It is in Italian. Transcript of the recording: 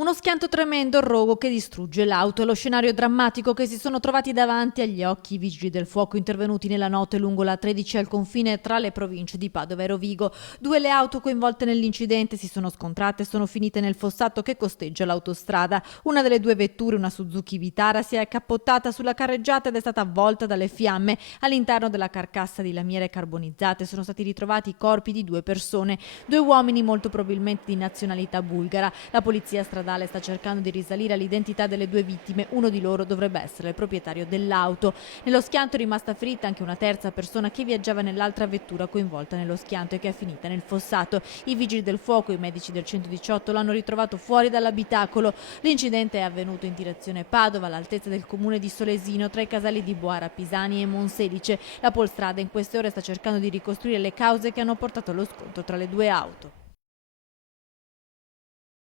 Uno schianto tremendo, il rogo che distrugge l'auto. Lo scenario drammatico che si sono trovati davanti agli occhi i vigili del fuoco intervenuti nella notte lungo la 13 al confine tra le province di Padova e Rovigo. Due le auto coinvolte nell'incidente si sono scontrate e sono finite nel fossato che costeggia l'autostrada. Una delle due vetture, una Suzuki Vitara, si è cappottata sulla carreggiata ed è stata avvolta dalle fiamme. All'interno della carcassa di lamiere carbonizzate sono stati ritrovati i corpi di due persone, due uomini molto probabilmente di nazionalità bulgara. La polizia stradale sta cercando di risalire all'identità delle due vittime. Uno di loro dovrebbe essere il proprietario dell'auto. Nello schianto è rimasta ferita anche una terza persona che viaggiava nell'altra vettura coinvolta nello schianto e che è finita nel fossato. I vigili del fuoco e i medici del 118 l'hanno ritrovato fuori dall'abitacolo. L'incidente è avvenuto in direzione Padova, all'altezza del comune di Solesino, tra i casali di Boara Pisani e Monselice. La Polstrada in queste ore sta cercando di ricostruire le cause che hanno portato allo scontro tra le due auto.